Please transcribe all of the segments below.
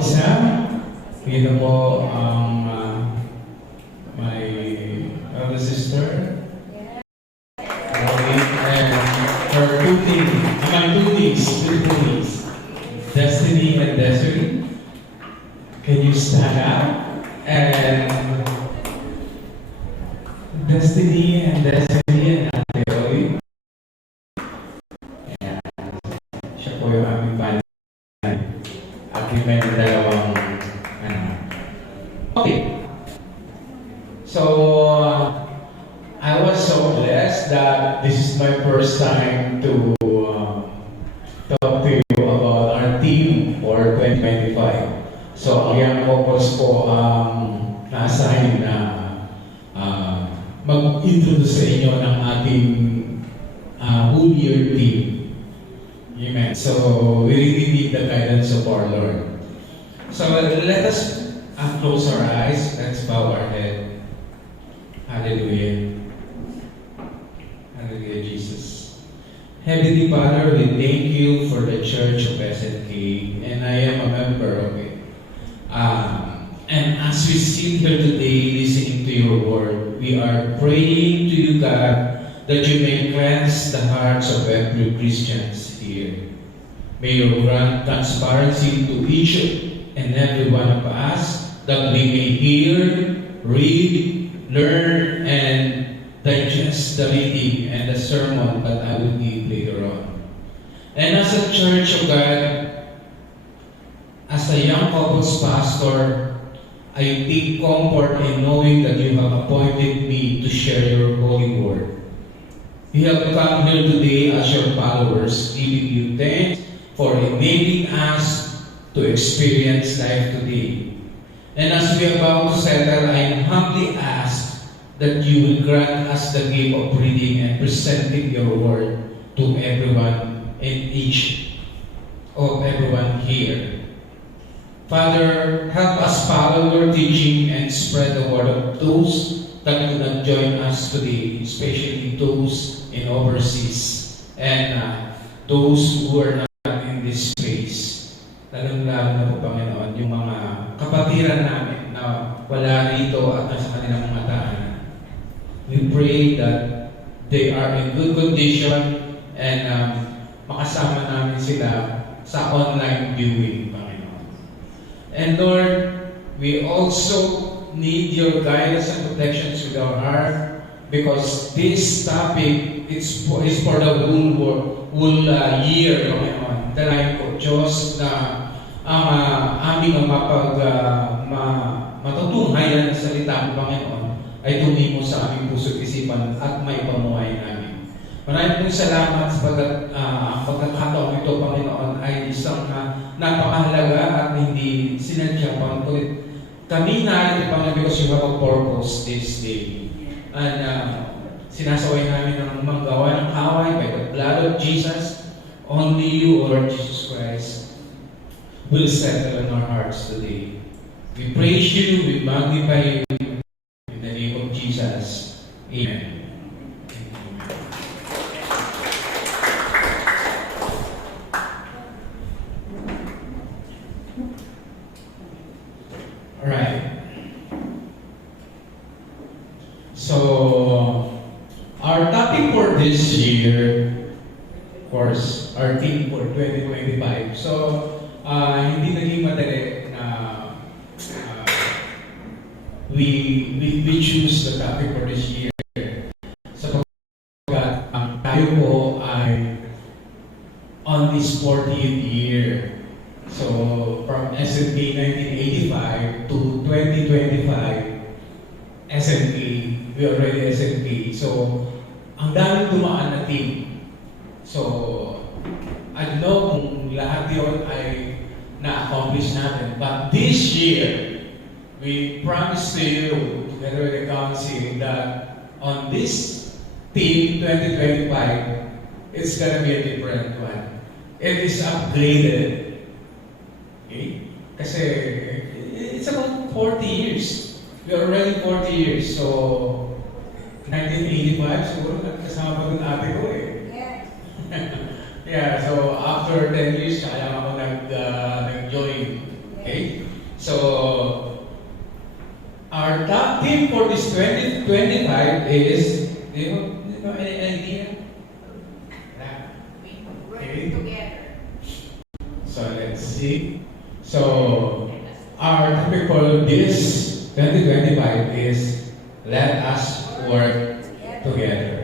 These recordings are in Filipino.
isa. Dito po ang my other sister. And her two things, Destiny and Desiree. Can you stand up? And Destiny and Desiree and Ate Oy. Siya po yung aming panay. Agreement ng dalawang Okay. So, I was so blessed that this is my first time to talk to you about our team for 2025. So, ang young couples po na-assign na mag-introduce sa inyo ng ating whole year team. Amen. So, we really need the guidance of our Lord. So, let us close our eyes. Let's bow our head. Hallelujah. Hallelujah, Jesus. Heavenly Father, we thank you for the Church of SNK, and I am a member of it. And as we sit here today listening to your word, we are praying to you, God, that you may cleanse the hearts of every Christians here. May you grant transparency to each and every one of us, that we may hear, read, learn, and digest the reading and the sermon that I will give later on. And as a church of God, as a young couples pastor, I take comfort in knowing that you have appointed me to share your holy word. We have come here today as your followers, giving you thanks for enabling us to experience life today. And as we are about to settle, I humbly ask that you will grant us the gift of reading and presenting your word to everyone and each of everyone here. Father, help us follow your teaching and spread the word of those that could not join us today, especially those in overseas and those who are not in this space. Lalong-lalo na po, Panginoon, yung mga kapatiran namin na wala rito at nasa kanilang mga tahanan. We pray that they are in good condition and makasama namin sila sa online viewing, Panginoon. And Lord, we also need your guidance and protections with our heart, because this topic is for the whole year, Panginoon. Dalayan ko, Diyos, na ang aming matutunghayan sa salita ng Panginoon ay tumimo sa aming puso at isipan at may pamuhay namin. Maraming pong salamat sapagkat ang pagkakataon ito, Panginoon, ay isang napakahalaga at hindi sinadya, Panginoon. Kami narito, Panginoon, because you have a purpose this day. And sinasaway namin ng manggawa ng kaway by the blood of Jesus. Only you, Lord Jesus Christ, will settle in our hearts today. We praise you, we magnify you, in the name of Jesus. Amen. Alright. So, our topic for this year, of course, our theme for 2025. So, hindi naging madali na we choose the topic for this year. Sapagkat tayo po ay on this 40th year. So, from SNK 1985 to 2025, SNK, we already SNK. So, ang daming dumaan na team. So, I don't know kung lahat yun ay na-accomplish natin. But this year, we promise to you, together with the council, that on this team 2025, it's gonna be a different one. It is upgraded. Okay? Kasi it's about 40 years. We're already 40 years. So, 1985, siguro nagkasama pa dun ate ko eh. Yeah, so after 10 years, kaya ako nag-join. Okay? is, do you know any idea? Working together. So let's see. So our topic for this 2025 is let us work together.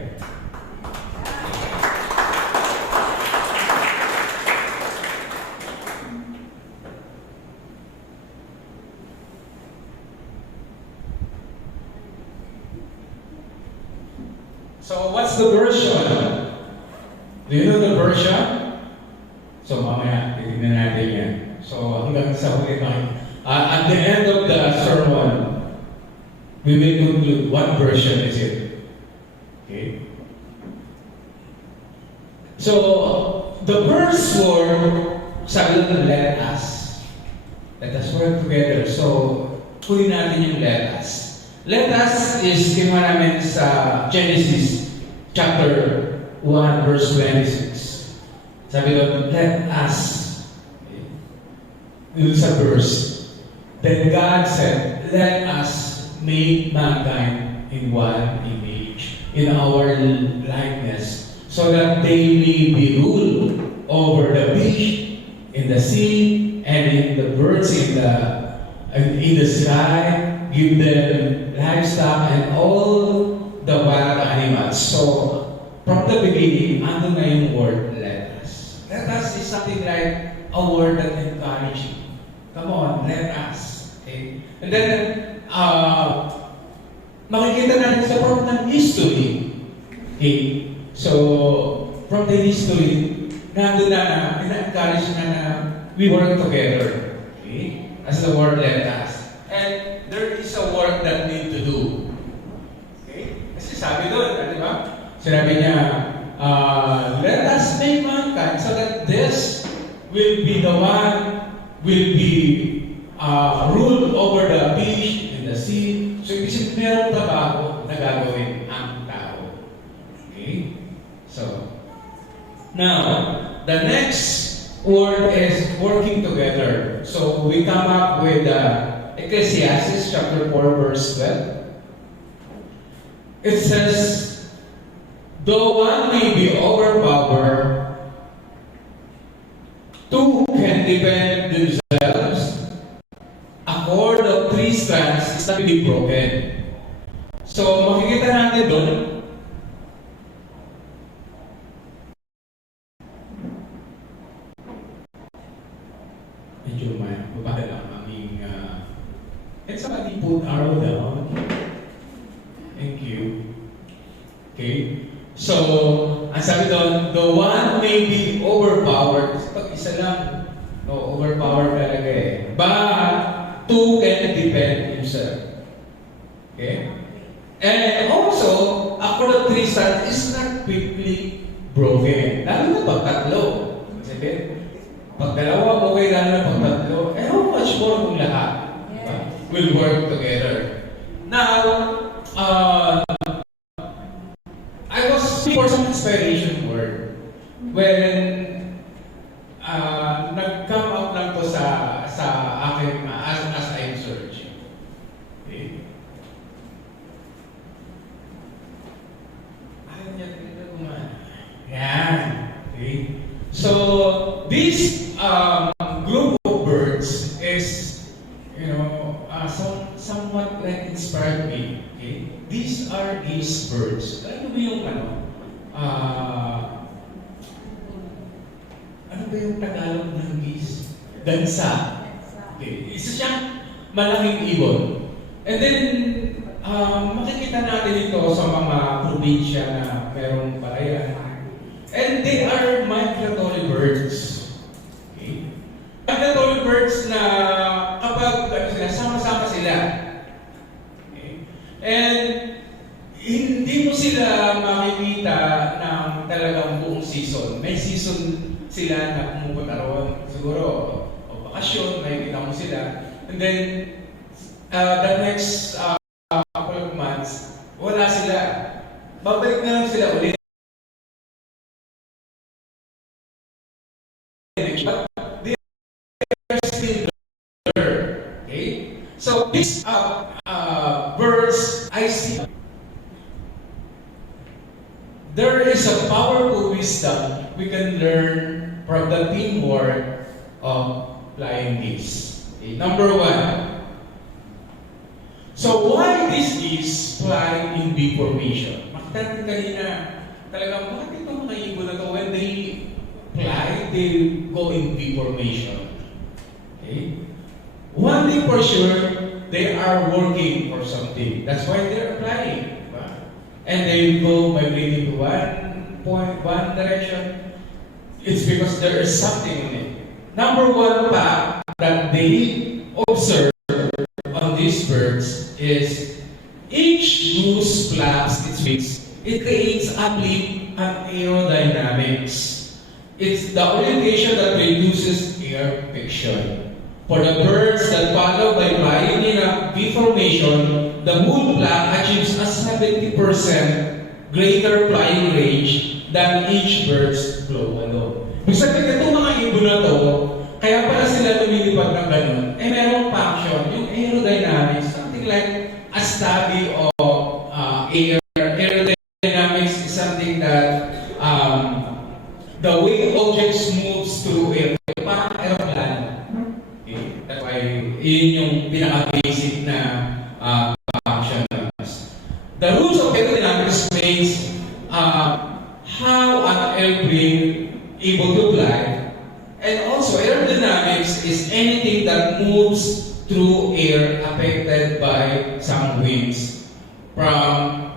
So what's the version? Do you know the version? So mamaya, titignan natin yan. So hanggang sa huli at the end of the sermon, we will conclude what version is it. Okay? So the first word, sabi doon, let us. Let us work together. So, kunin natin yung let us. Let us is kinuha namin sa Genesis chapter 1 verse 26. Sabi doon, let us. Yun sa verse. Then God said, let us make mankind in one image, in our likeness, so that they may be ruled over the fish in the sea and in the birds in the sky. Give them livestock and all the wild animals. So, from the beginning, ano na yung word, let us. Let us is something like a word that encouraging. Come on, let us. Okay? And then, makikita natin sa part ng history. Okay? So, from the history, nandun na, ina-encourage na we work together. Okay? As the word let us. And there is a work that need to do. Okay? Kasi sabi doon, di ba? Sinabi niya, let us make mankind so that this will be the one will be ruled over the fish in the sea. So, isip meron trabaho na gagawin ang tao. Okay? So, now, the next word is working together. So, we come up with Ecclesiastes chapter 4 verse 12. It says, though one may be overpowered, two can defend themselves. A cord of 3 strands is not to be broken. So, makikita natin doon, medyo mababa lang aming and somebody put arrow down. Thank you. Okay? So, ang sabi doon, the one may be overpowered. Pag isa lang, no, overpowered talaga eh. But, two can defend himself. Okay? And also, a cord of 3 strands is not quickly broken. Lalo na pag tatlo. Sabi, pag dalawa mo kayo, lalo na pag tatlo, how much more kung lahat will work together. Now, I was seeking for some inspiration word when nag-come up lang to sa akin as I'm searching. Okay? Yan. Okay? So, this group of birds is, somewhat like inspired me. Okay? These are geese birds. Ano ba yung ano ba yung Tagalog ng geese? Gansa. Okay. Isa siyang malaking ibon. And then, makikita natin ito sa mga probinsya na merong palayan. And they are migratory birds. Okay? Migratory birds na kapag sama-sama sila. Okay? And hindi mo sila makikita ng talagang buong season. May season sila na pumupunta roon. Siguro, o bakasyon, makikita mo sila. And then, the next couple of months, wala sila. Babalik na lang sila ulit. But they are still there. Okay? So, these birds, I see there is a powerful wisdom we can learn from the teamwork of flying geese. Okay, number one, so why this geese fly in V formation? Makita natin kanina, talagang bakit itong mga ibon na to, when they fly, they go in V formation. Okay? One thing for sure, they are working for something. That's why they're flying. Diba? And they go migrating to one point, one direction. It's because there is something in it. Number one fact that they observe on these birds is each goose flaps its wings. It creates uplift and aerodynamics. It's the orientation that reduces air friction. For the birds that follow by flying in a V formation, the moon flap achieves a 70% greater flying range than each bird's flow alone. Ibig sabihin, itong mga ibon na to, kaya pala sila lumilipad ng ganun, merong function, yung aerodynamics, something like a study of aerodynamics is something that the way objects moves through air, parang aeroplane. Okay? That's why, yun yung pinaka-basic na function. The rules of aerodynamics explains how an airplane able to fly, and also aerodynamics is anything that moves through air affected by some winds from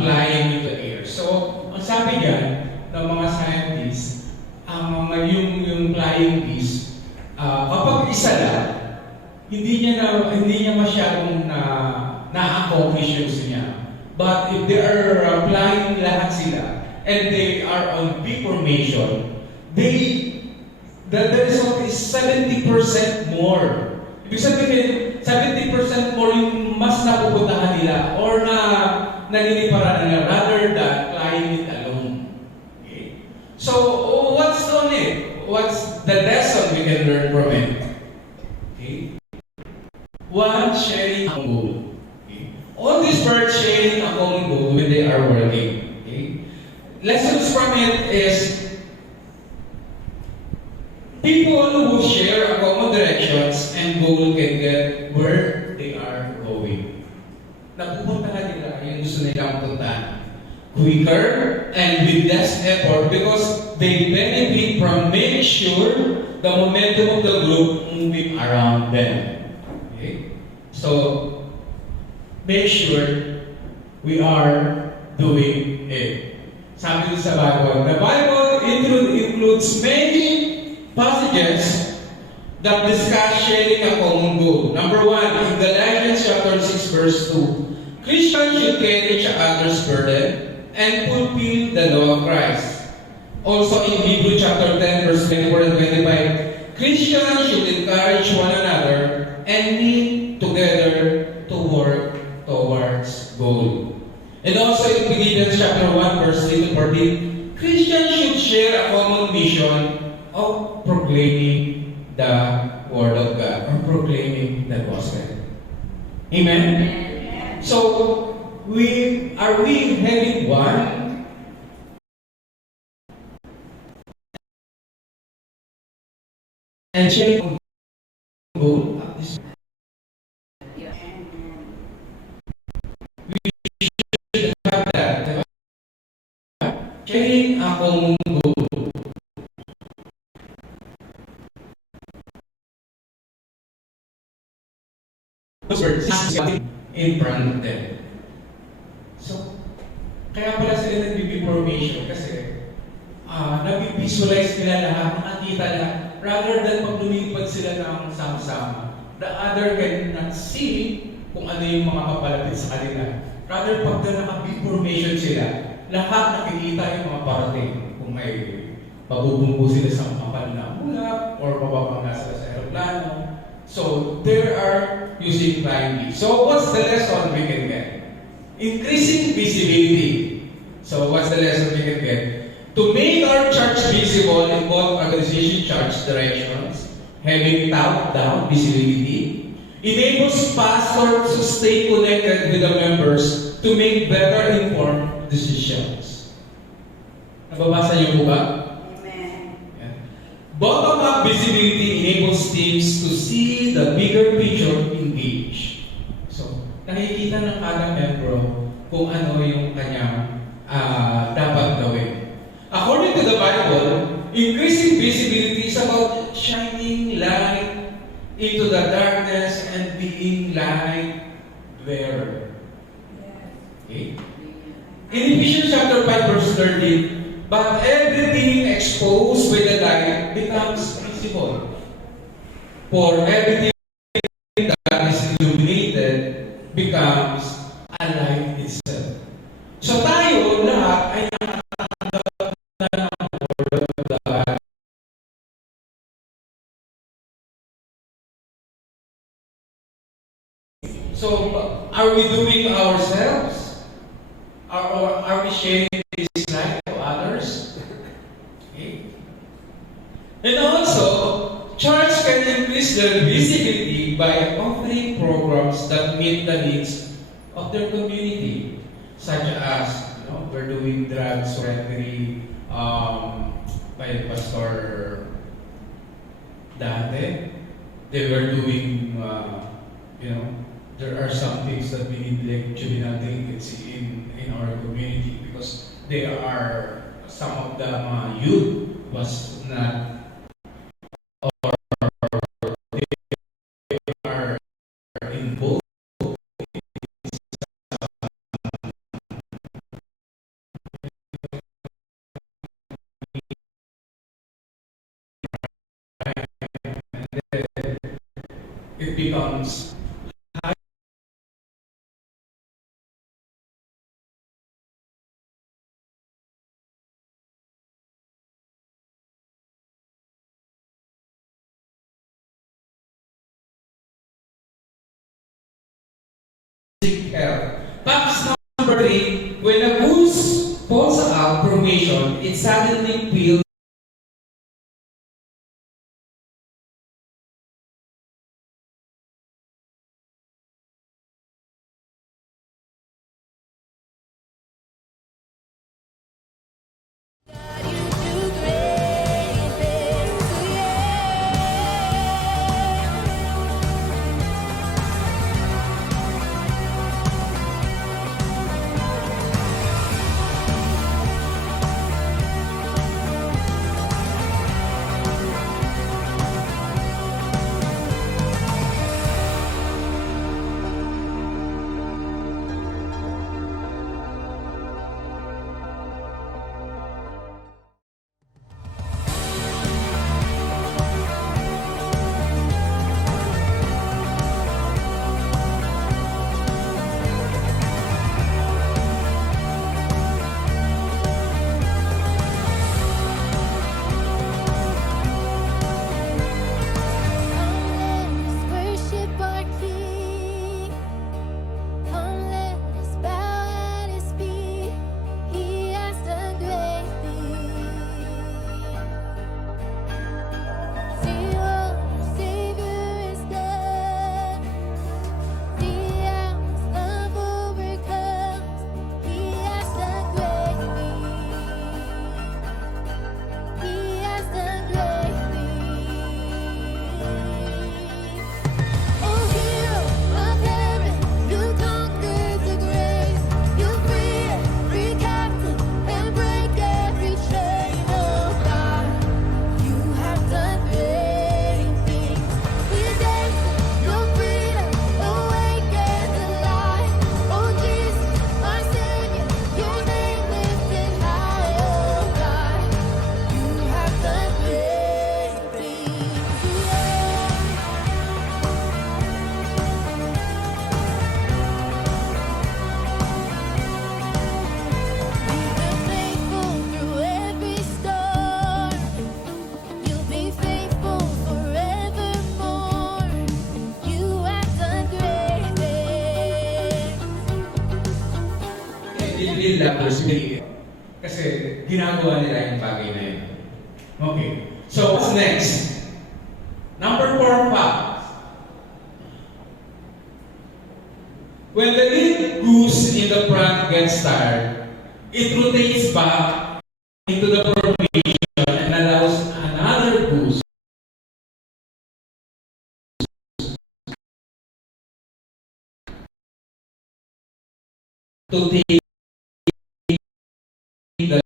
flying into the air. So, ang sabi diyan ng mga scientists, yung flying geese, kapag isa lang, hindi niya masyadong na-accomplish yung gusto niya. But if they are flying lahat sila, and they are on V formation, the result is 70% more. Ibig sabihin, 70% more yung mas napupuntahan nila or naniniparan nila rather than flying it alone. Okay? So, what's on it? What's the lesson we can learn from it? Okay? One, sharing a goal. Okay? All these birds sharing a common goal when they are working. Okay? Lessons from it is people who share a common directions and goal can get where they are going. Napupuntahan nila yung gusto nilang puntahan quicker and with less effort because they benefit from making sure the momentum of the group moving around them. Okay? So, make sure we are doing it. Sabi sa Bible, the Bible includes many passages that discuss sharing a common goal. Number one, in Galatians chapter 6 verse 2, Christians should carry each other's burden and fulfill the law of Christ. Also in Hebrews chapter 10 verse 24 and 25, Christians should encourage one another and meet together to work towards goal. And also in Philippians chapter 1 verse 3 to 14, Christians should share a common mission of proclaiming the Word of God or proclaiming the Gospel. Amen? Amen. So, are we having one? And sharing goal? Sharing a common goal. In front of them. So, kaya pala sila nag-BB formation kasi nabivisualize nila lahat, nakakita lahat, rather than pag lumipad sila ng sama-sama, the other cannot see kung ano yung mga kapalapit sa kanila. Rather, pag naka-BB formation sila, lahat nakikita yung mga parating. Kung may pabubunggo sila sa kapal na ulap or pababang nasa sa aeroplano. So, they are using flying geese. So, what's the lesson we can get? Increasing visibility. So, what's the lesson we can get? To make our church visible in both organization church directions, having top-down visibility, enables pastors to stay connected with the members to make better informed decisions. Nababasa niyo po ba? Amen. Yan. Bottom-up visibility enables teams to see the bigger picture engage. So, nakikita ng kada membro kung ano yung kanyang dapat gawin. According to the Bible, increasing visibility is about shining light into the darkness and being light bearer. Okay? In Ephesians chapter 5 verse 13, but everything exposed by the light becomes visible. For everything that is illuminated becomes a light itself. So tayo lahat ay nakatanggap na ng Word of God. So, are we doing ourselves? Are we sharing this light to others? Okay. And also, church can increase their visibility by offering programs that meet the needs of their community, such as, we're doing drugs recovery by Pastor Dante. They were doing, there are some things that we need like juvenile delinquency in our community because they are, some of the youth was not, or they are involved and then it becomes health. Facts number 3, when a goose falls out formation, it suddenly feels really love their spirit. Kasi ginagawa nila yung bagay na yun. Okay. So, what's next? Number 4 fact. When the lead goose in the front gets tired, it rotates back into the formation and allows another boost to take the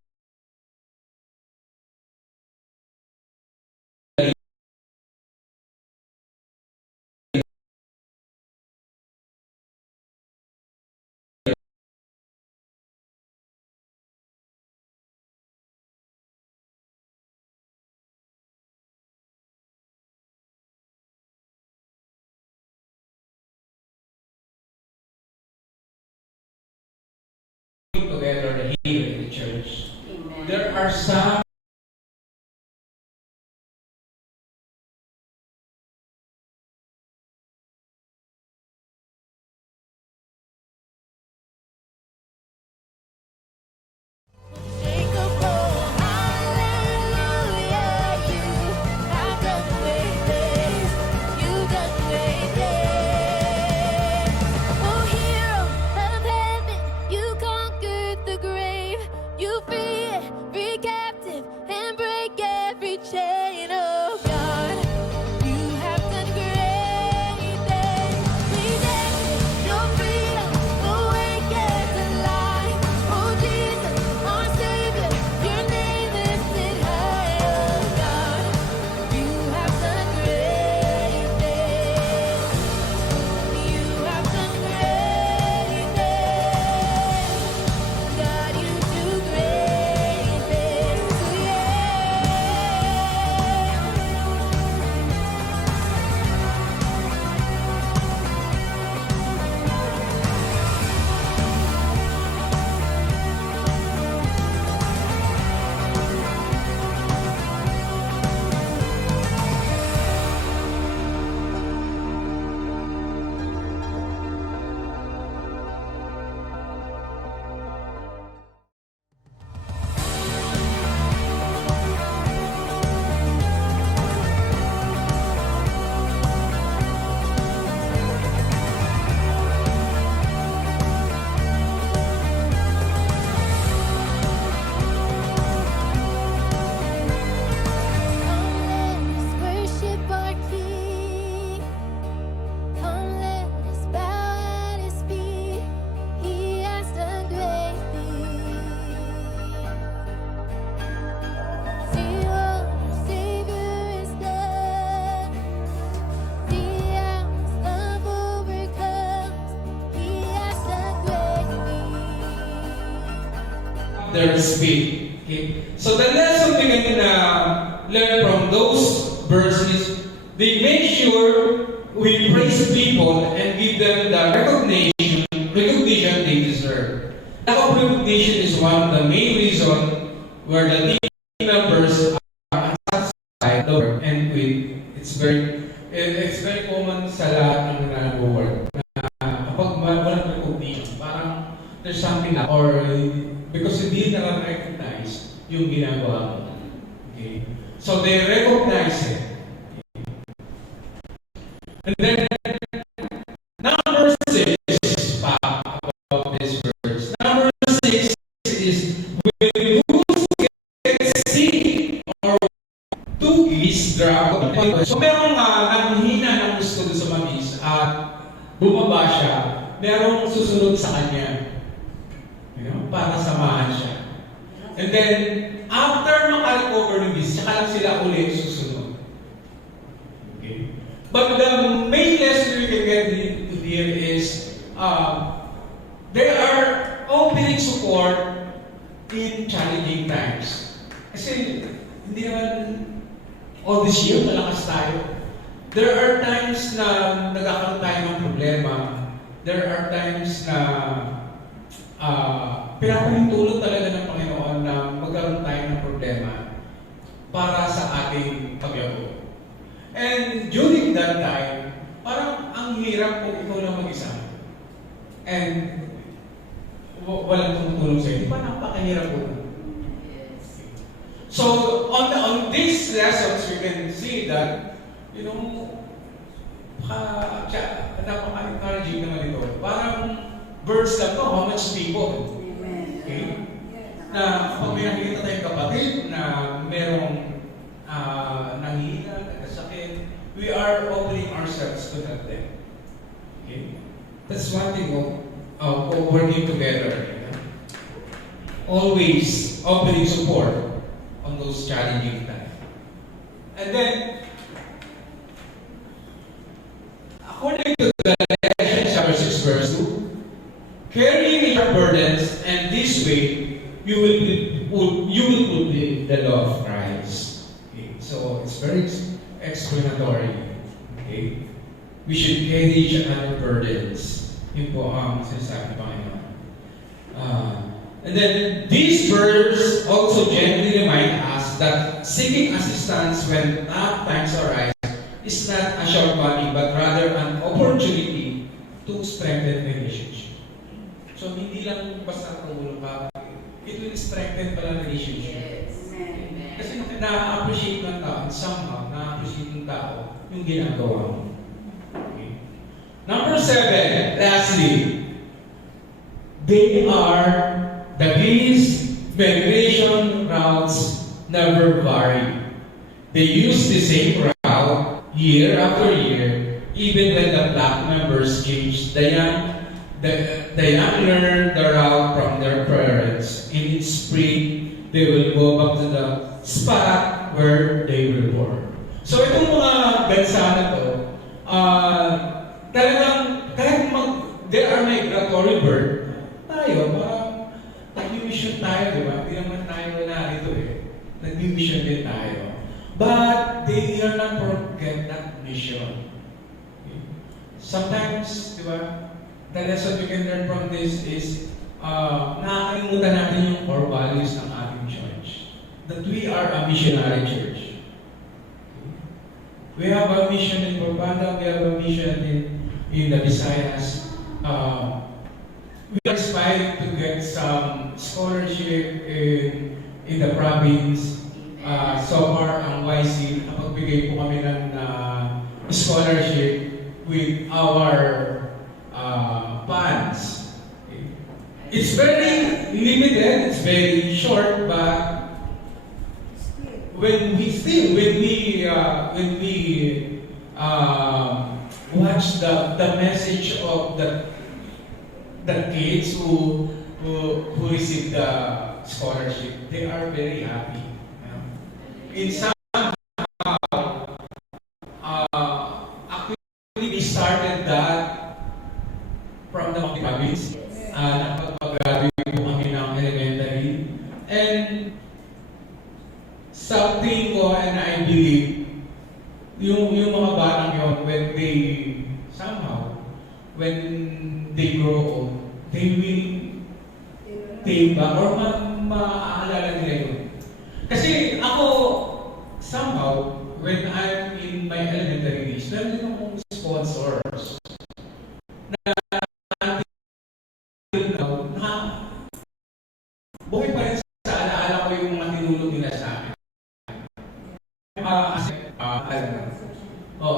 together here in the church. Amen. There are some chain, oh God, you have done great things. We dance your freedom, awaken to life. Oh Jesus, our Savior, your name lifted high, oh God, you have done great things. You have done great things. God, you do great things, yeah. Come let us worship our King. Come let us bow at His feet. He has done great things. See what our Savior has done. See how His love overcomes. He has done great things. their speed. Okay? So the lesson we can learn from those verses, they make sure we praise people and give them the recognition they deserve. Lack of recognition is one of the main reasons where the team members are unsatisfied and quit. It's very common sa lahat ng nag-work na kapag walang recognition, parang there's something na, or because hindi na-recognize yung ginagawa mo. Okay? So they recognize it. And then, number 6, about this verse. Number 6 is when wolves get sick or two geese drag. So merong nanghihina ng gusto doon sa mangis at bumaba siya. Merong susunod sa kanya. You know, para samahan siya. And then, after makarecover ng geese, saka lang sila ulit susunod. Okay? But the main lesson we can get here is they are offering support in challenging times. Kasi hindi naman all this year malakas tayo. There are times na nagkakaroon tayo ng problema. There are times na pinapahintulot talaga ng Panginoon na magkaroon tayo ng problema para sa ating paglago. And during that time, parang ang hirap kung ikaw lang mag-isa. And walang tumutulong sa'yo. Di ba napakahirap po? So, on these lessons, we can see that, you know, napaka-encouraging naman ito. Parang birds lang to, how much people? Amen. Okay? Yes. na kapag may nakikita tayong kapatid na merong nanghihina, nagkasakit, we are opening ourselves to help them. Okay? That's one thing of working together. Always offering support on those challenging times. And then, according to Galatians chapter 6 verse 2, carry your burdens, and this way you will put the law of Christ. Okay? So it's very explanatory. Okay? We should carry each other burdens. Yun po ang sinasabi ng Panginoon. And then this verse also gently reminds us that seeking assistance when tough times arise is not a shortcoming, but rather an opportunity to strengthen relationship. So hindi lang basta tumulong ka, it will strengthen pala relationship. Amen. Kasi na-appreciate ng tao, somehow, na-appreciate ng tao yung ginagawa mo. Okay. Number 7, lastly, they are the Greece migration routes never vary. They use the same route year after year, even when the black members change. The young learn the route from their parents. In spring, they will go back to the spot where they were born. So itong mga bansa na to, talagang kahit they are migratory bird, tayo, parang nag-mission tayo, di ba? Hindi naman tayo narito eh. Nag-mission din tayo. But they are not forget that mission. Okay. Sometimes, di ba, the lesson we can learn from this is nakakalimutan natin yung core values ng ating church. That we are a missionary church. Okay. We have a mission in Pampanga, we have a mission in the Visayas. We are inspired to get some scholarship in the province. So far, ang YC, nakapagbigay po kami ng scholarship with our funds. Okay. It's very limited, it's very short, but when we watch the message of the kids who receive the scholarship, they are very happy. In some, actually, we started that from the province. Nakapag-graduate po kami ng elementary. And something ko, and I believe, yung mga batang yun, when they grow old, they will take back or maaalala nila yun. Kasi ako, somehow, when I'm in my elementary days, meron din akong sponsors na until now, buhay pa rin sa alaala ko yung mga tinulong nila sa akin.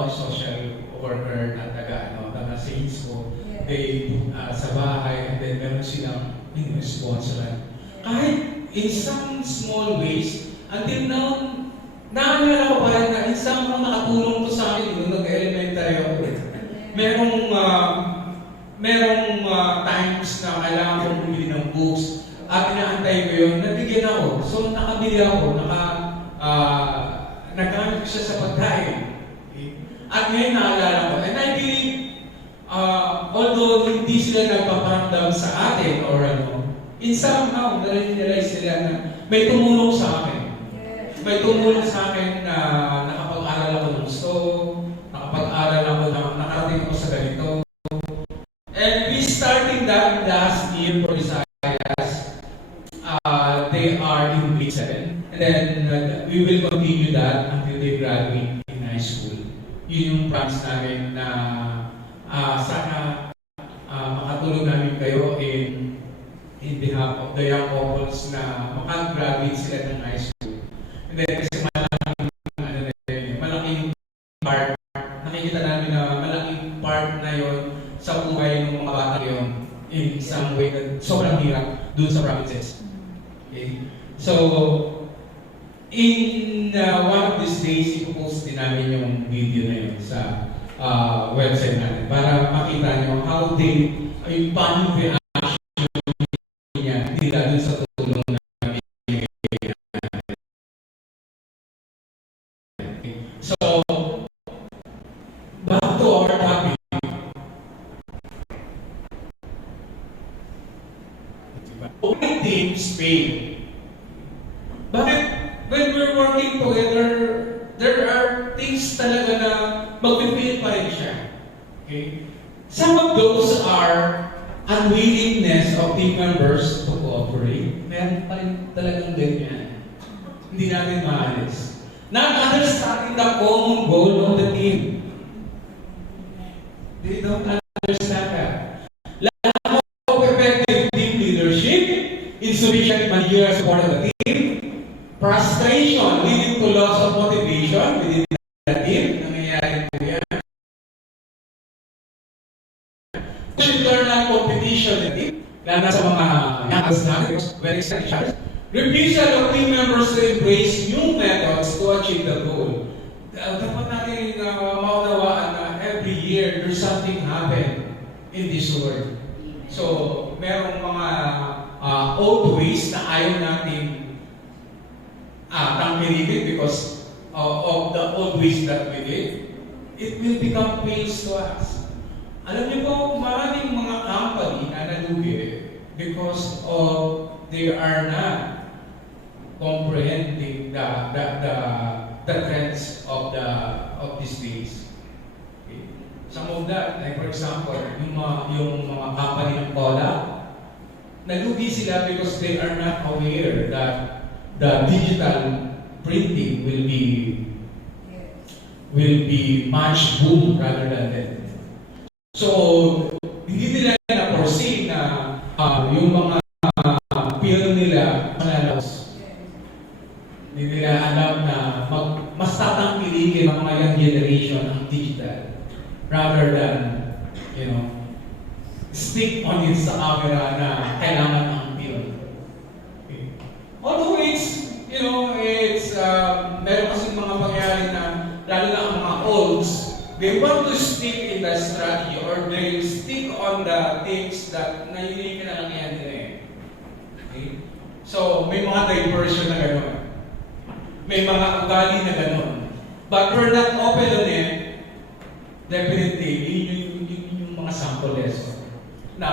Social worker na taga saints ko, they sa bahay, and then meron silang sponsoran. Kahit in some small ways, until now, naalala ko pa rin na isang mga nakatulong to sa akin nung nag-elementary ako. Merong times na kailangan kong bumili ng books at inaantay ko yun, nabigyan ako. So nakabili ako, nagamit ko siya sa pagkain. Okay? At ngayon naalala ko, and I believe, although hindi sila nagpaparamdam sa atin or in somehow, na-realize nila na may tumulong sa akin. May tumulong sa akin na nakapag-aral ako ng gusto, nakapag-aral ako na nakarating ako sa ganito. And we starting that last year for Visayas. They are in grade 7. And then we will continue that until they graduate in high school. Yun yung plans namin na sana makatulong namin kayo in behalf of the young couples na makagraduate sila ng high school. And then kasi malaking part, nakikita namin na malaking part na yon sa buhay ng mga bata yon in some way na sobrang hirap dun sa provinces. Okay? So, in one of these days, ipopost din namin yung video na yun sa website natin para makita nyo how yung paano yung reaction niya nila dun sa tulong na binigay natin. Okay? So, back to our topic. Only teams fail. Bakit? When we're working together, there are things talaga na mag-fail pa rin siya. Okay? Some of those are unwillingness of team members to cooperate. Meron pa rin talagang ganyan. Hindi natin maalis. Not understanding the common goal of the team. They don't understand that. Lack of effective team leadership, insufficient managerial support of the team, frustration leading to loss of motivation within the team. Nangyayari po yan. Internal competition in the team, lalo sa mga youngest natin, very excited. Refusal of team members to embrace new methods to achieve the goal. Dapat natin maunawaan na every year there's something happen in this world. So, merong mga old ways na ayaw natin tangkilikin because of the old ways that we did. It will become pains to us. Alam niyo po, maraming mga company na nalugi because of they are not comprehending the trends of these days. Okay. Some of that, like for example, yung mga company ng cola, nalugi sila because they are not aware that the digital printing will be much boom rather than that. So, hindi nila na-foresee na yung mga film nila malalos. Hindi nila alam na mas tatangkilikin ng mga young generation ang digital rather than, stick on it sa camera na kailangan ng film. Okay. Although it's meron kasing mga pangyayari na lalo na ang mga olds, they want to stick in the strategy or they stick on the things that naiinip na lang yan nila eh. Okay? So, may mga diversion na gano'n. May mga ugali na gano'n. But we're not open on it. Definitely, yun yung mga sample lesson na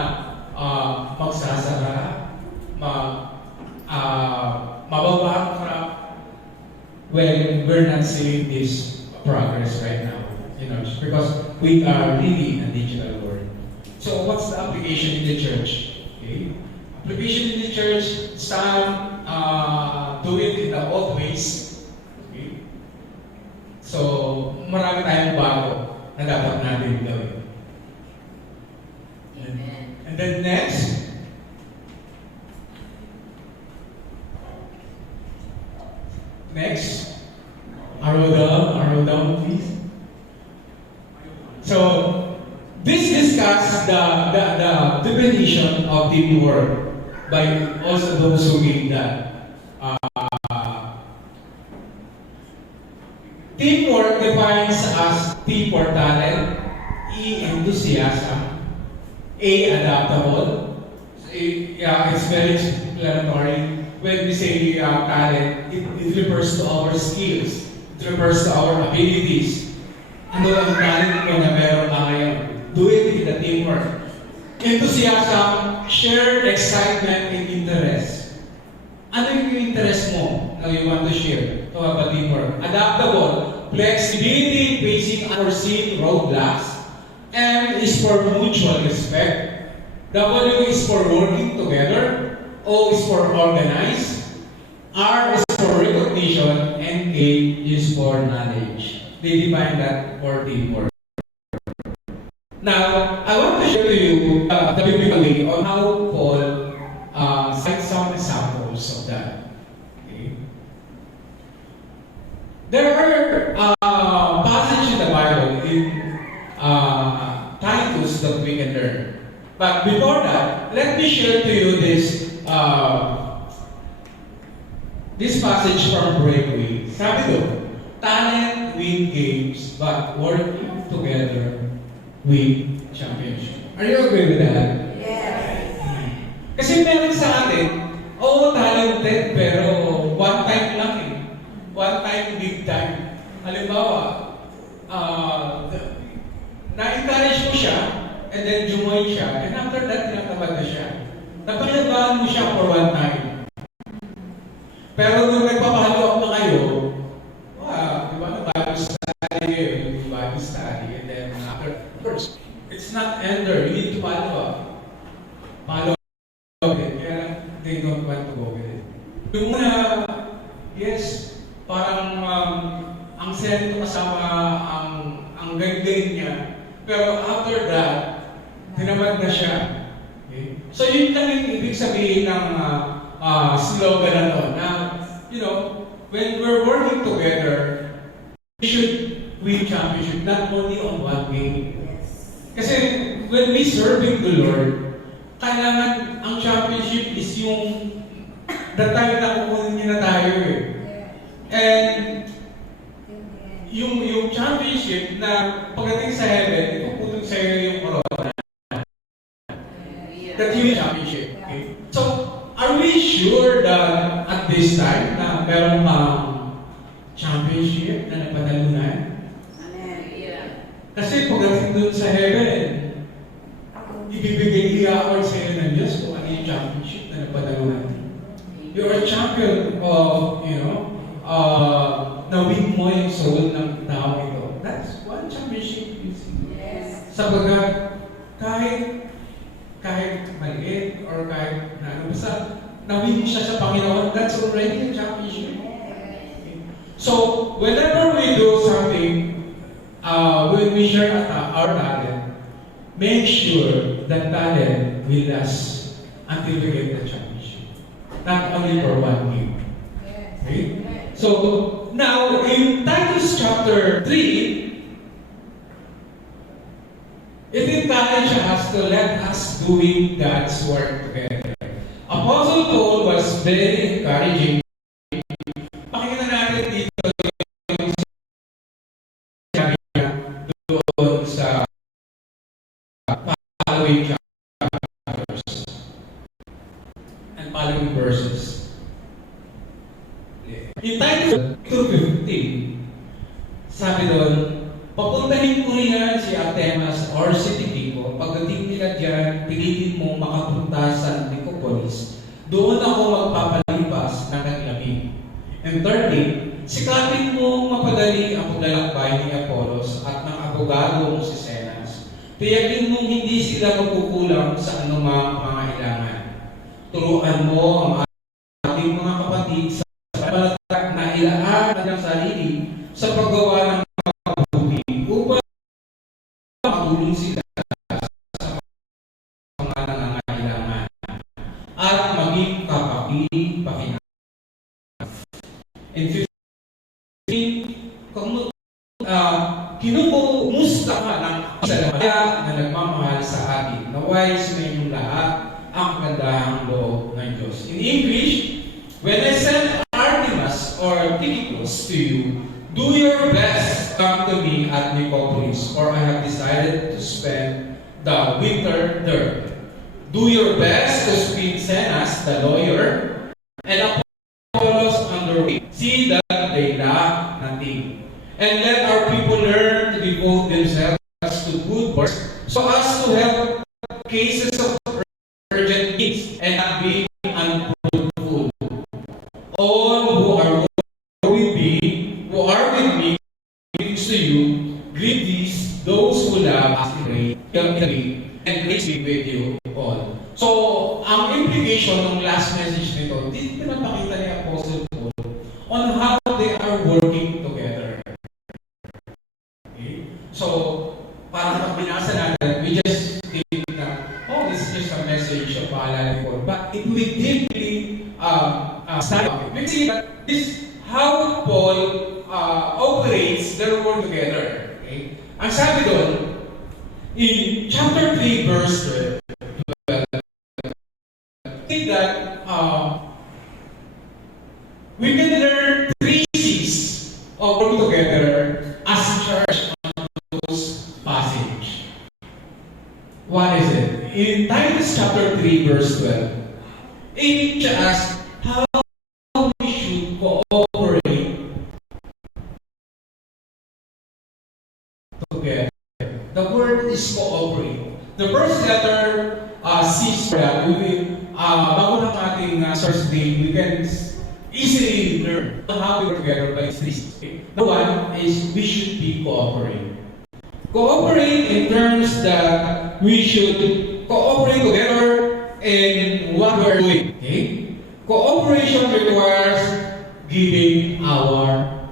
magsasara, mababa ang crap when we're not seeing this progress right now. Because we are really in a digital world. So what's the application in the church? Okay? Application in the church, some do it in the old ways. Okay? So marami tayong bago na dapat natin gawin. Amen. And then next, arrow down, please. So, this discusses the definition of teamwork by also those who gave that. Teamwork defines as T for talent, E enthusiasm, A adaptable. It's very explanatory. When we say talent, it refers to our skills, it refers to our abilities. Ano ang talent mo na meron na ngayon? Do it in the teamwork. Enthusiasm, shared excitement and interest. Ano yung interest mo na you want to share to have a teamwork? Adaptable, flexibility, facing unforeseen roadblocks. M is for mutual respect. W is for working together. O is for organize. R is for recognition. And K is for knowledge. They define that for teamwork. Now, I want to share to you the biblical way on how Paul cites some examples of that. Okay. There are passages in the Bible in Titus that we can learn. But before that, let me share to you this this passage from Breakaway, sabi doon, talent win games, but working together win championship. Are you agree with that? Kasi meron sa atin, talented, pero one time lang eh. One time, big time. Halimbawa, na-encourage mo siya, and then jumoy siya, and after that, tinatamad na siya. Napakinabahan mo siya for one time. Pero nung nagpapahalo up na kayo, di ba, Bible study, and then after, first, it's not ender, you need to follow up. Follow up it, kaya they don't want to go with it. Yung muna, yes, parang ang sento kasama ang ganda-galing niya, pero after that, tinamad na siya. Okay? So yun lang yung ibig sabihin ng slogan na to, na, you know, when we're working together, we should win championship, not only on one game. Kasi when we serving the Lord, kailangan ang championship is yung the time na kukunin niya na tayo eh. And yung championship na pagdating sa heaven, ipuputol sa iyo yung corona. That yung championship. Okay? So, are we sure that at this time na meron pang championship na napatalunan? Kasi pagdating doon sa heaven, ibibigay i-award sa iyo ng Diyos kung ano yung championship na napatalunan. You're a champion of, you know, na-win mo yung soul ng tao ito. That's one championship. Sabagat, kahit maliit or kahit basta na-win siya sa Panginoon, that's already a championship. So, whenever we do something, when we share our talent, make sure that talent will last until we get the championship. Not only for one game. Okay? So, now, in Titus chapter 3, it encourages us to let us doing God's work together. Apostle Paul was very encouraging. Pakinggan natin dito yung sabi niya doon sa following chapters and following verses. In Titus 2:15, sabi doon, papuntahin ko rin si Artemas or si Tychicus. Pagdating nila dyan, pilitin mong makapunta sa Nicopolis. Doon ako magpapalipas ng naglamig. And thirdly, sikatin mong mapadali ang paglalakbay ni Apollos at ng abogadong si Zenas. Tiyakin mong hindi sila magkukulang sa anumang pangailangan. Turuan mo ang ating mga kapatid sa panatak na ilaan ng sarili sa paggawa ng mabuti upang makatulong sila sa mga nangangailangan at maging kapaki-pakinabang. In 15, kinukumusta ka ng salaya na nagmamahal sa atin. Naway sumayin lahat ang kandahang loob ng Diyos. In English, when I send Artemas or Tychicus to you, do your best to come to me at Nicopolis, for I have decided to spend the winter there. Do your best to speed Zenas, the lawyer, and Apollos on their way. See that they lack nothing. And let our people learn to devote themselves to good works, so as to help cases of urgent needs and not be unfruitful. All who are with me, greetings to you. Greet those who love us in and grace be with you all. So, ang implication ng last message nito, dito pinapakita ni Apostle Paul on how they are working together. Okay? So, para pag binasa natin, we just think na, this is just a message of paalala ni Paul. But if we deeply study it, we see that this how Paul operates their work together. Okay? Ang sabi doon, in chapter 3, verse 12, see that we can learn three C's of working together as a church on those passage. What is it? In Titus chapter 3, verse 12, it teaches us how we should cooperate together. The word is cooperate. The first letter C's for that, bago ng ating source day, we can easily learn how we work together by three. The one is we should be cooperate. Cooperate in terms that we should cooperate together in what we're doing. Okay? Cooperation requires giving our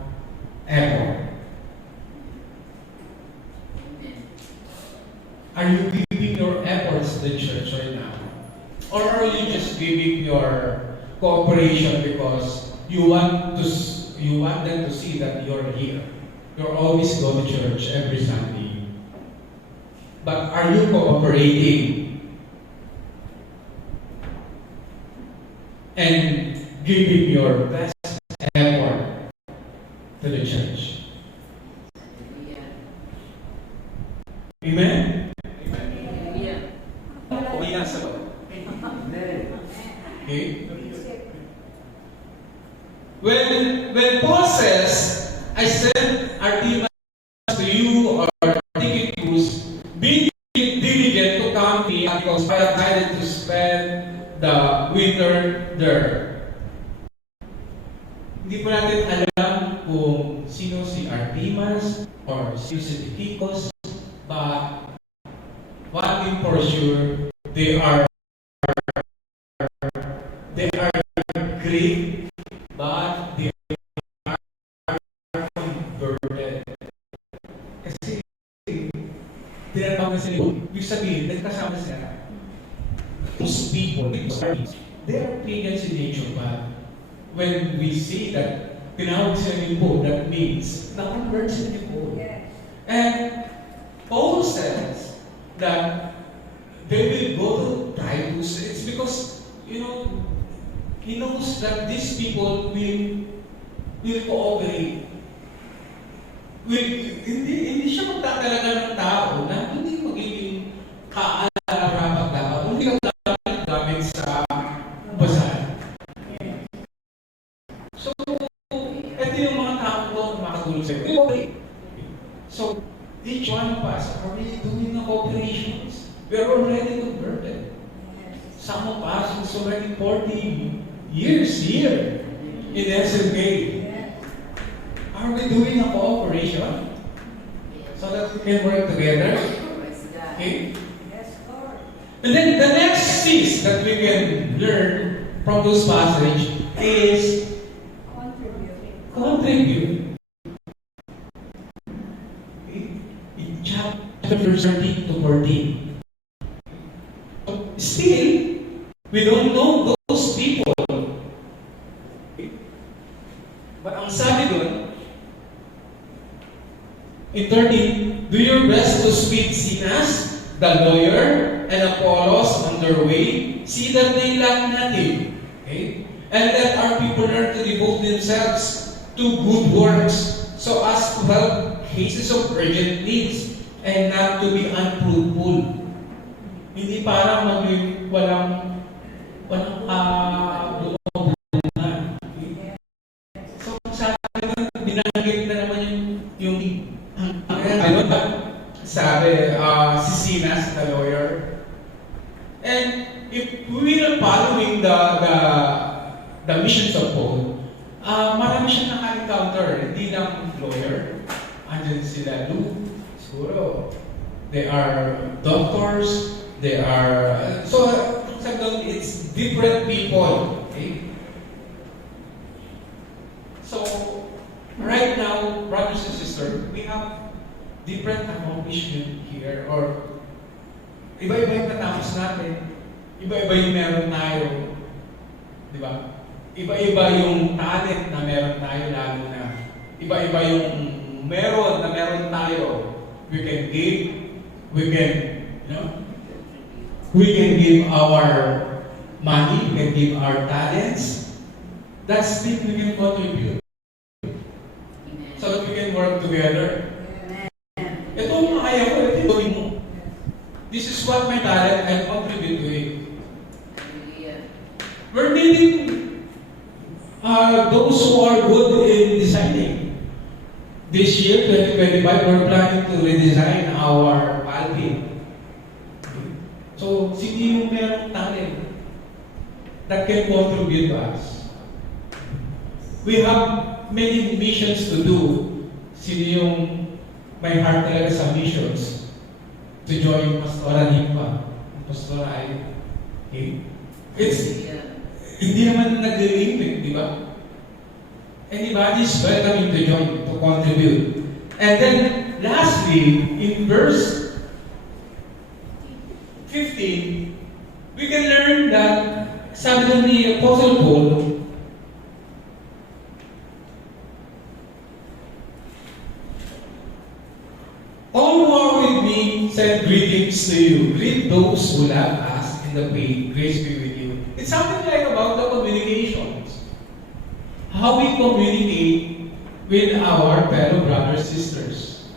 effort. Are you giving your efforts to the church right now? Or are you just giving your cooperation because you want them to see that you're here? You're always going to church every Sunday. But are you cooperating and giving your best effort to the church? Amen? Okay? When Paul says, I sent Artemas to you or Tychicus, be diligent to come to me because I have decided to spend the winter there. Hindi po natin alam kung sino si Artemas or sino si Tychicus, but one thing for sure, they are great, but they are converted. Kasi tinatawag na sila, ibig sabihin, nagkasama sila. Those people, they are pagans in nature, but when we say that tinawag sila ni Paul, that means na-convert sila ni Paul. And Paul says that they will go to Titus. It's because, he knows that these people will cooperate. Hindi siya magtatalaga ng tao na hindi magiging kaalaman dapat. Hindi ka gamit sa basahan. So, ito yung mga tao ko makatulong sa iyo. So, each one of us are really doing the cooperations. We are already converted. Some of us is already 40 years here in SMK. Are we doing a cooperation so that we can work together? Okay. And then the next piece that we can learn from this passage is contribute. In chapter 13 to 14. Still, we don't know those people. But ang sabi doon, in 13, do your best to speed Zenas, the lawyer, and Apollos on their way. See that they lack nothing. Okay? And let our people learn to devote themselves to good works, so as to help cases of urgent needs, and not to be unfruitful. Hindi para maging walang bunga. So, sabi na, binanggit na naman yung ano ba? Sabi, si Zenas, the lawyer. And if we are following the missions of Paul, marami siyang naka-encounter, hindi lang lawyer. Andyan sila Luke, siguro. They are doctors, they are, so it's different people. Okay? So, right now, brothers and sisters, we have different accomplishment here, or iba-iba yung natapos natin, iba-iba yung meron tayo, di ba? Iba-iba yung talent na meron tayo, lalo na iba-iba yung meron tayo. We can give, we can give our money, we can give our talents, That's the thing we can contribute. So that we can work together. Ito ang kaya ko, ito gawin mo. This is what my talent and contribute to it. We're needing those who are good in designing. This year, 2025, we're planning to redesign our Alpine. So, sino yung merong talent that can contribute to us? We have many missions to do. Sino yung may heart talaga sa missions to join Pastora Nimpa, Pastora Ay. Okay? Hindi naman nag-limit, di ba? Anybody is welcome to join, to contribute. And then, lastly, in verse 15, we can learn that, sabi doon ni Apostle Paul, all who are with me send greetings to you. Greet those who love us in the faith. Grace be with you. It's something like about the communications. How we communicate with our fellow brothers, sisters.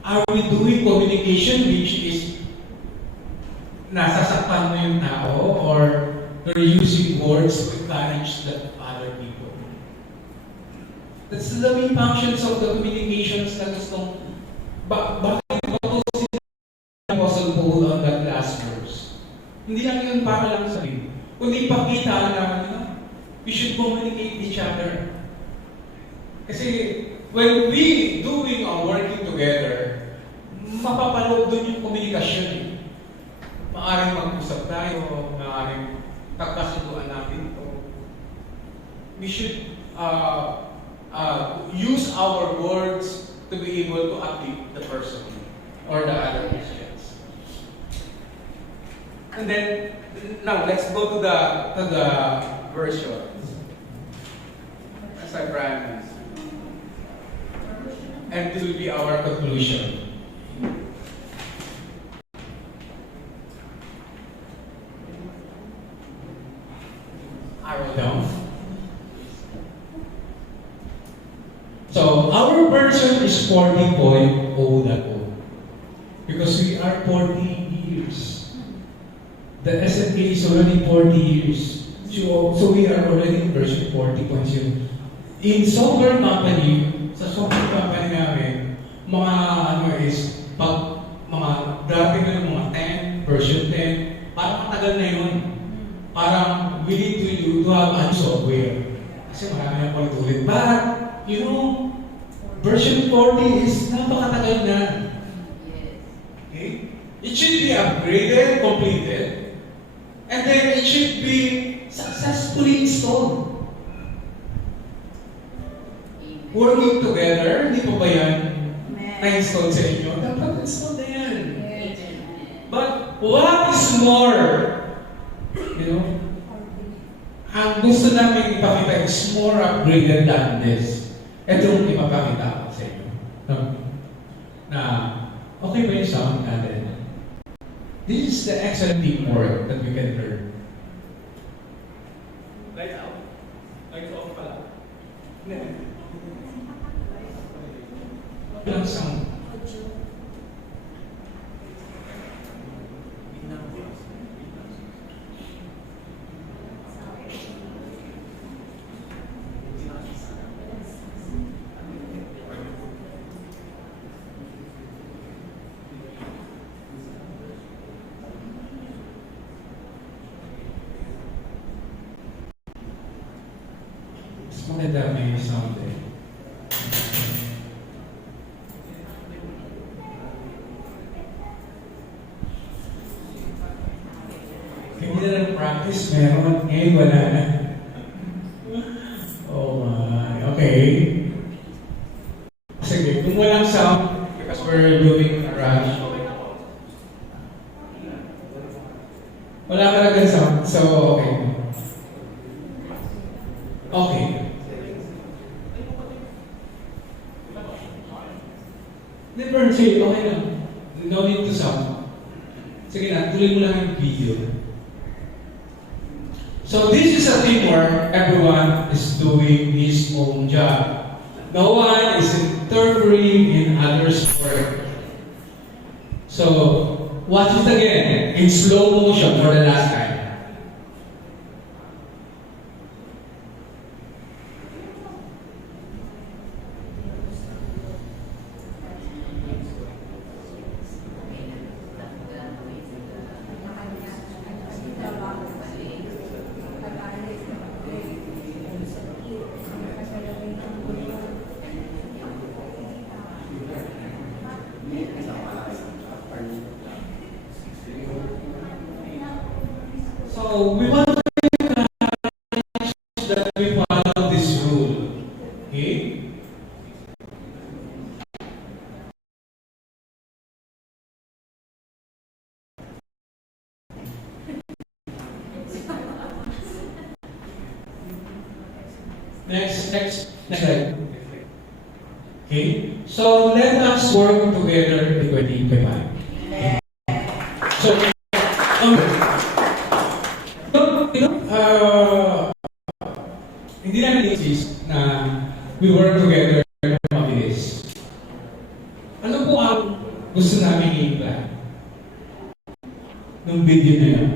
Are we doing communication which is nasasaktan mo yung tao, or you're using words to encourage the other people? That's the main functions of the communications na gustong bakit ba ito si Apostle Paul on that last verse? Hindi lang yun para lang sa akin. Kundi pakita naman na we should communicate each other. Kasi when we doing or working together, mapapaloob doon yung komunikasyon eh. Maaring mag-usap tayo, maaring kakasuduan natin ito. We should use our words to be able to uplift the person or the other Christians. And then, now let's go to the version. As I promised. And this will be our conclusion. Arrow down. So, our version is 40.0.0 because we are 40 years. The SNK is already 40 years. So we are already in version 40.0. In software company, sa software company namin, mga pag mga grabe na yung mga 10, version 10, parang matagal na yun. Parang we need to have a software. Kasi marami na ulit-ulit. But, you know, version 40 is napakatagal na. Okay? It should be upgraded, completed, and then it should be successfully installed. Working together, hindi po ba yan na-install sa inyo? Dapat install na yan. But what is more? You know? Ang gusto namin ipakita is more upgraded than this. Ito yung ipapakita ko sa inyo. No? Na, okay ba yung sound natin? This is the excellent teamwork that we can learn. Lights out? Lights off pala? Hindi. Walang sound. Maganda may sound eh. Hindi na nag-practice, meron. Ngayon wala na. Oh my. Okay. Sige, kung walang sound, because we're doing a rush. Wala talagang sound, so okay. Okay. Never say, okay lang. No need to sound. Sige na, tuloy mo lang yung video. So this is a teamwork. Everyone is doing his own job. No one is interfering in others' work. So watch it again in slow motion for the last time. So we want that we follow this rule. Okay? Next slide. Okay? So let us work together in 2025. So, um, hindi namin insist na we work together na mabilis. Ano po ang gusto namin i-imply nung video na yun?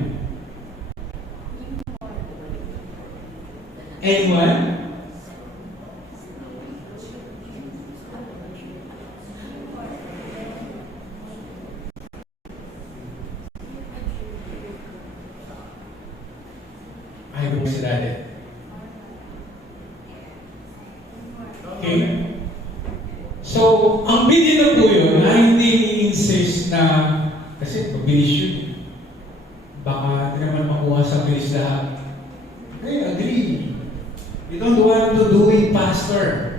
Anyone? I hope sila din. Okay? So, ang video na po yun, na hindi i-insist na, kasi pabilis yun. Baka hindi naman makuha sa bilis lahat. Okay, agree. We don't want to do it faster.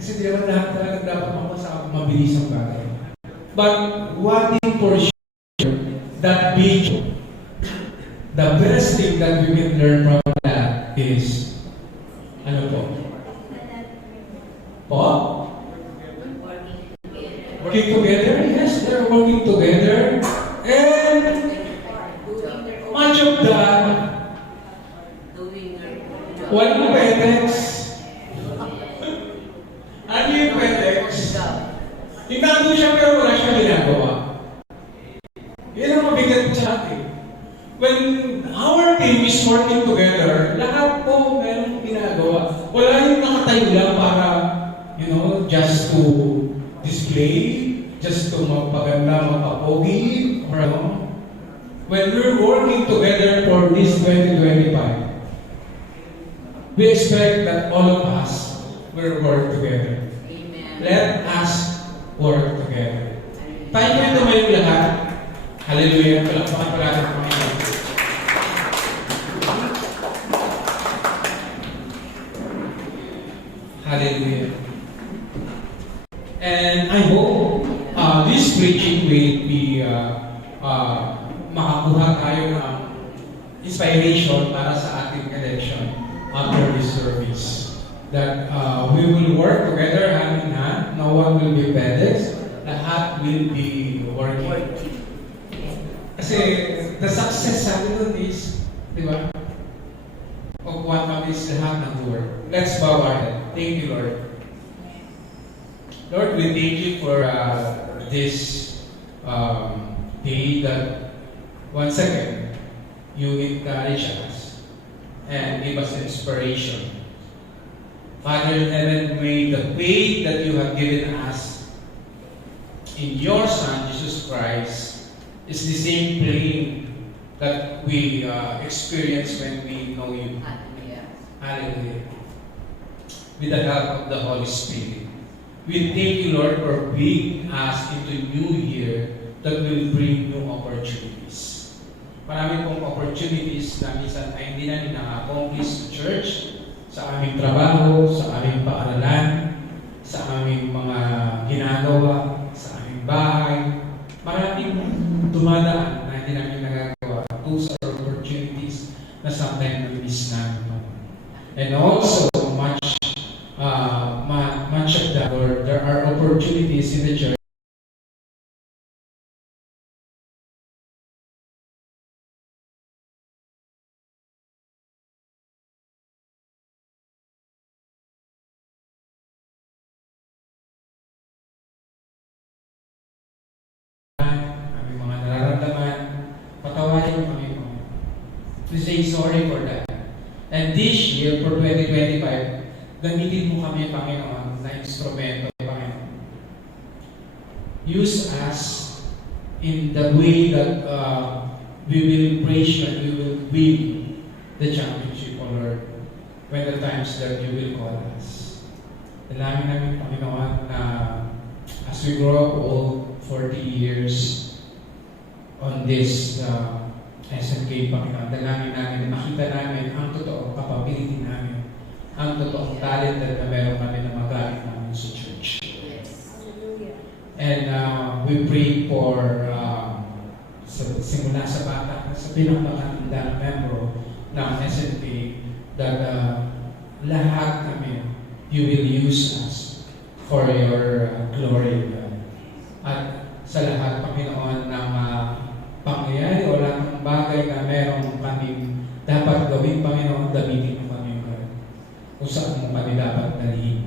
Kasi di naman lahat talaga dapat makuha sa mabilis ang bagay. But one thing for sure, that video, the best thing that we can learn from that is, ano po? Po? Working together? Yes, they're working together. And much of that, walang petex. Ano yung petex? Hinando siya pero wala siya ginagawa. Yan ang mabigat sa atin. When our team is working together, lahat po meron ginagawa. Wala yung nakatayo lang para, just to display, just to magpaganda, magpapogi, or ano. When we're working together for this 2025, we expect that all of us will work together. Amen. Let us work together. Tayo po ito ngayong lahat. Hallelujah. Palakpakan pa natin ang Panginoon. Hallelujah. And I hope this preaching will be makakuha tayo ng inspiration para sa ating election after this service. That we will work together hand in hand. No one will be pedex. Lahat will be working. Kasi the success sa atin is, di ba? Of what is lahat ng work. Let's bow our head. Thank you, Lord. Lord, we thank you for this day that once again you encourage us and give us inspiration. Father in heaven, may the faith that you have given us in your Son, Jesus Christ, is the same faith that we experience when we know you. Hallelujah. With the help of the Holy Spirit. We thank you, Lord, for bringing us into new year that will bring new opportunities. Marami pong opportunities na minsan ay hindi namin na-accomplish sa church, sa aming trabaho, sa aming paaralan, sa aming mga ginagawa, sa aming bahay. Maraming dumadaan na hindi namin nagagawa. Those are opportunities na sometimes na-miss namin. And also, much of that, Lord, there are opportunities in the church And this year, for 2025, gamitin mo kami, Panginoon, na instrumento, Panginoon. Use us in the way that we will praise you and we will win the championship, O Lord, when the times that you will call us. Dalangin namin, Panginoon, na as we grow old, 40 years on this SNK, Panginoon, dalangin namin na makita namin ang totoong capability namin, ang totoong talent na meron kami na magamit namin sa church. And we pray for simula sa bata sa pinakamatandang membro ng SNK that lahat kami, you will use us for your glory, God. At sa lahat, Panginoon, ng pangyayari o lahat ng bagay na meron kami dapat gawin, Panginoon, gamitin mo kami, God. Kung saan mo kami dapat dalhin.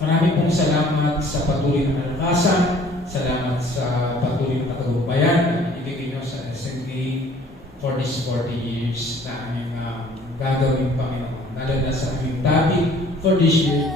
Marami pong salamat sa patuloy na kalakasan, salamat sa patuloy na katagumpayan na ibigay nyo sa SNK for these 40 years na aming gagawin, Panginoon. Lalo na sa aming topic for this year,